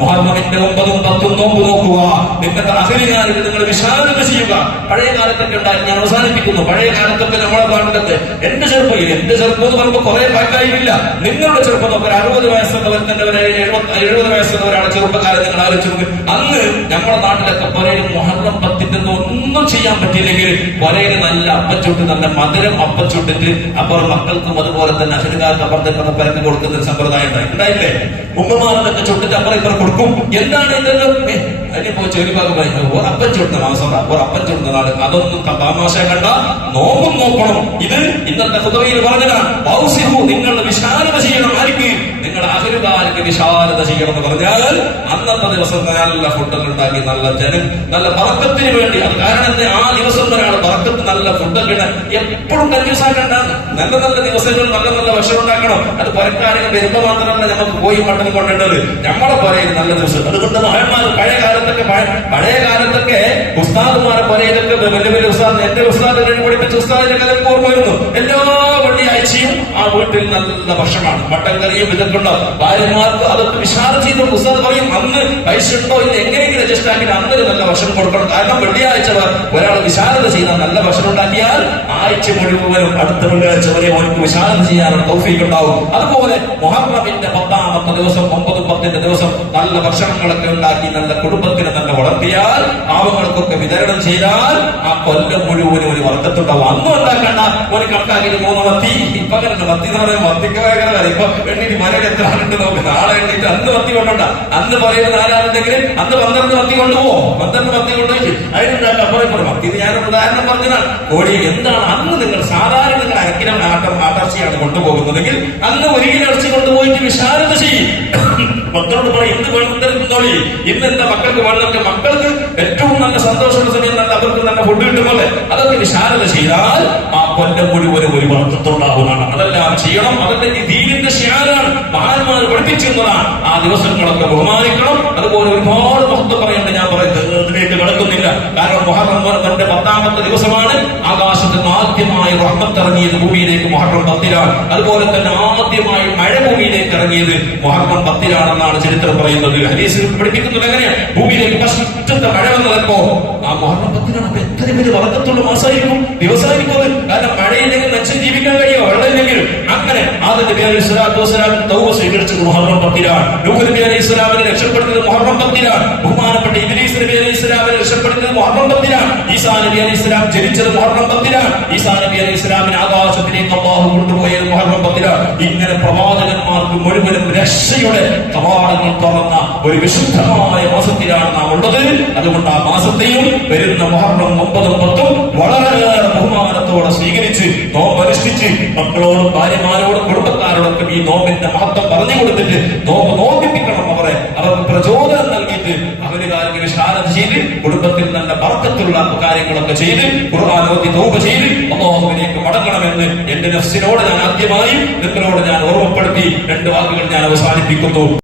മുഹറമിന്റെ 9ഉം 10ഉം നോമ്പ് നോക്കുക. നിങ്ങളുടെ അഹലികാരിൽ നിങ്ങൾ വിശാലത ചെയ്യുക. പഴയ കാലത്തൊക്കെ ഉണ്ടായി, ഞാൻ അവസാനിപ്പിക്കുന്നു. പഴയ കാലത്തൊക്കെ നമ്മളെ നാട്ടിലൊക്കെ എന്റെ ചെറുപ്പം എന്ന് പറയുമ്പോൾ കുറെ പാക്കായില്ല. നിങ്ങളുടെ ചെറുപ്പം നോക്കുക, 60 വയസ്സുള്ളവർ തന്നെ 70 വയസ്സുള്ള ഒരാളെ ചെറുപ്പക്കാരെ നിങ്ങൾ ആലോചിച്ചു നോക്കുക. അന്ന് നമ്മുടെ നാട്ടിലൊക്കെ പുരയിൽ മുഹറം 10ന്റെ ഒന്നും ചെയ്യാൻ പറ്റിയില്ലെങ്കിൽ പുരയിൽ നല്ല അപ്പച്ചൂട്ട്, നല്ല മധുരം അപ്പച്ചൂട്ടിട്ട് അപ്പുറം മക്കൾക്കും അതുപോലെ തന്നെ അഹലുകാർക്ക് അപ്പുറത്തേക്ക് പരക്ക് കൊടുക്കുന്ന ഒരു സമ്പ്രദായം ഉണ്ടായില്ലേ? ഉമ്മമാരൊക്കെ ചുട്ടിട്ട് അപ്പുറം ഇപ്പുറം കൊടുക്കും. എന്താണ് ഇതെന്ന് അതിനിപ്പോ ചെറുപ്പാക്ക് പറയുന്നത്, ഒരപ്പൻ ചുട്ടുന്ന മാസം, ഒരപ്പൻ ചുട്ടുന്ന നാട്. അതൊന്നും തമാശ കണ്ട, നോമ്പും നോക്കണം. ഇത് ഇന്നത്തെ ഹുദവയിൽ പറഞ്ഞതാണ്. നിങ്ങൾ വിശാലത ചെയ്യണം. ആർക്ക്? നിങ്ങളുടെ അഹലുകാർക്ക് വിശാലത ചെയ്യണം എന്ന് പറഞ്ഞാൽ അന്നത്തെ ദിവസം നല്ല ഫുഡൊക്കെ ഉണ്ടാക്കി നല്ല ബറക്കത്തിന് വേണ്ടി. അത് കാരണം ആ ദിവസം ഒരാൾ ബറക്കത്ത് നല്ല ഫുഡൊക്കെ എപ്പോഴും കൺഫ്യൂസാക്കണ്ട. നല്ല നല്ല ദിവസങ്ങൾ നല്ല നല്ല ഭക്ഷണം ഉണ്ടാക്കണം. അത് പുരക്കാരെങ്കിലും വരുമ്പോ മാത്രമല്ല നമുക്ക് പോയി മട്ടൻ കൊണ്ടേണ്ടത്. നമ്മളെ പുരയിൽ നല്ല ദിവസം. അതുകൊണ്ട് മഹന്മാർ പഴയ കാലത്തൊക്കെ ഉസ്താദുമാരെ പുരയിലൊക്കെ വലിയ വലിയ ഉസ്താദ്, എന്റെ ഉസ്താദിനെ പഠിപ്പിച്ച ഉസ്താദിന്റെ കഥ ഓർമ്മ വരുന്നു. എല്ലാ വെള്ളിയാഴ്ചയും ആ വീട്ടിൽ നല്ല ഭക്ഷണമാണ്. മട്ടൻ കറിയും ഇതൊക്കെ ഉണ്ടാവും. ഭാര്യമാർക്ക് അതൊക്കെ വിശാല ചെയ്ത ഉസ്താദ് പറയും, അന്ന് പൈസ ഉണ്ടോ ഇല്ല എങ്ങനെയെങ്കിലും അഡ്ജസ്റ്റ് ആക്കി അന്നൊരു നല്ല ഭക്ഷണം കൊടുക്കണം. കാരണം വെള്ളിയാഴ്ച ഒരാൾ വിശാലത ചെയ്താൽ നല്ല ഭക്ഷണം ഉണ്ടാക്കിയാൽ ആഴ്ച മുഴുവനും അടുത്ത വെള്ളിയാഴ്ച വരെ അവർക്ക് വിശാലത ചെയ്യാനുള്ള തൗഫീഖ് ഉണ്ടാവും. അതുപോലെ മുഹറമിന്റെ 10ാമത്തെ ദിവസം, 9ഉം 10ന്റെ ദിവസം നല്ല ഭക്ഷണങ്ങളൊക്കെ ഉണ്ടാക്കി നല്ല കുടുംബത്തിന് തന്നെ വളർത്തിയാൽ, പാവങ്ങൾക്കൊക്കെ വിതരണം ചെയ്താൽ ആ കൊല്ലം മുഴുവനും ഒരു വർദ്ധത്തുണ്ടാവും. അന്നും ഉണ്ടാക്കണ്ട, ഒരു കണക്കാക്കി 3 മത്തി. ഇപ്പൊ അങ്ങനെ മത്തി എന്ന് പറയുമ്പോൾ മത്തിക്ക് ഭയങ്കര ഇപ്പൊ എണ്ണീട്ട് മരയിൽ എത്ര ആളുണ്ട് നോക്ക്. നാളെ എണ്ണീട്ട് അന്ന് മത്തി കൊണ്ടുണ്ട. അന്ന് പറയുന്ന ആരാളുണ്ടെങ്കിൽ അന്ന് 12 മത്തി കൊണ്ടുപോകും. 12 മത്തി കൊണ്ടുപോയി അതിനുണ്ടാക്കി അപ്പുറം മത്തി. ഇത് ഞാൻ ഉദാഹരണം പറഞ്ഞതാണ്. കോഴി എന്താണ് അന്ന് നിങ്ങൾ സാധാരണ നിങ്ങൾ അരക്കിലം ആട്ടർച്ചയാണ് കൊണ്ടുപോകുന്നതെങ്കിൽ അന്ന് 1 കിലോ ഇറച്ചി കൊണ്ടുപോയിട്ട് വിശാലത ചെയ്യും. മക്കളോട് പറയും, എന്ത് വേണം തരുന്നോളി, ഇന്ന് എന്റെ മക്കൾക്ക് വേണമെങ്കിൽ മക്കൾക്ക് ഏറ്റവും നല്ല സന്തോഷമുള്ള സമയം നല്ല അവർക്ക് നല്ല ഫുഡ് കിട്ടുമല്ലേ. അതൊക്കെ വിശാലത ചെയ്താൽ ആ കൊല്ലം മുഴുവനും ഒരു വർദ്ധത്തുണ്ടാവുന്നതാണ്. അതെല്ലാം ചെയ്യണം. അതൊക്കെ ദീനിന്റെ ശിആറാണ്, മഹാന്മാർ പഠിപ്പിച്ചിരുന്നതാണ്. ആ ദിവസങ്ങളൊക്കെ ബഹുമാനിക്കണം. അതുപോലെ ഒരുപാട് മഹത്വം പറയേണ്ട, ഞാൻ പറയുന്നതിലേക്ക് കിടക്കുന്നില്ല. കാരണം മുഹറം തന്റെ 10ാമത്തെ ദിവസമാണ്. ആകാശത്ത് നിന്ന് ആദ്യമായി റഹ്മത്ത് ഇറങ്ങിയത് ഭൂമിയിലേക്ക് മുഹറം 10ലാണ്. അതുപോലെ തന്നെ ആദ്യമായി മഴ ഭൂമിയിലേക്ക് ഇറങ്ങിയത് മുഹറം 10ലാണെന്നാണ് ചരിത്രം പറയുന്നത്. ഹദീസിൽ പഠിപ്പിക്കുന്നത് എങ്ങനെയാണ്? ഭൂമിയിലേക്ക് ഫസ്റ്റത്തെ മഴ വന്നതപ്പോ ആ മുഹറം 10ലാണ്. അപ്പൊ എത്ര പേര് വർദ്ധത്തുള്ള മാസമായിരിക്കും, ദിവസമായിരിക്കും അത്. കാരണം മഴയില്ലെങ്കിൽ മനുഷ്യൻ ജീവിക്കാൻ കഴിയുമോ? വെള്ളമില്ലെങ്കിലും. അങ്ങനെ ആദം നബി അലൈഹി സ്വലാത്തു വസ്സലാമിന്റെ തൗബ സ്വീകരിച്ചത് മുഹറം 10ലാണ്. നൂഹ് നബി അലൈഹി സ്വലാമിനെ രക്ഷപ്പെടുത്തിയത് മുഹറം 10ലാണ്. ബഹുമാനപ്പെട്ട ഇദ്രീസ് നബി അലൈഹി സ്വലാമിനെ രക്ഷപ്പെടുത്തിയത് മുഹറം 10ലാണ്. ഈസാ നബി അലൈഹി സ്വലാം ജനിച്ചത് മുഹറം 10ലാണ്. ഈസാ നബി അലൈഹി സ്വലാമിനെ ആകാശത്തിലേക്ക് അല്ലാഹു കൊണ്ടുപോയത് മുഹറം 10ലാണ്. ഇങ്ങനെ പ്രവാചകന്മാർക്ക് മുഴുവനും രക്ഷയുടെ കവാടങ്ങൾ തുറന്ന ഒരു വിശുദ്ധമായ മാസത്തിലാണ് നാം ഉള്ളത്. അതുകൊണ്ട് ആ മാസത്തെയും വരുന്ന മുഹറം 9ഉം 10ഉം വളരെയേറെ ബഹുമാനത്തോടെ സ്വീകരിച്ച് നോമ്പനുഷ്ഠിച്ച് മക്കളോടും ഭാര്യമാരോടും കുടുംബക്കാരോടൊക്കെ ഈ നോമ്പിന്റെ മഹത്വം പറഞ്ഞു കൊടുത്തിട്ട് നോമ്പ് നോക്കിപ്പിക്കണം. അവർക്ക് പ്രചോദനം നൽകിയിട്ട് അവരുകാർക്ക് വിശാലത ചെയ്ത് കുടുംബത്തിൽ നല്ല ബർക്കത്തുള്ള കാര്യങ്ങളൊക്കെ ചെയ്ത് ഖുർആൻ ഓതി തൗബ ചെയ്ത് അല്ലാഹുവിലേക്ക് മടങ്ങണമെന്ന് എന്റെ നഫ്സിനോട് ഞാൻ ആദ്യമായും നിങ്ങളോട് ഞാൻ ഓർമ്മപ്പെടുത്തി 2 വാക്കുകൾ ഞാൻ അവസാനിപ്പിക്കുന്നു.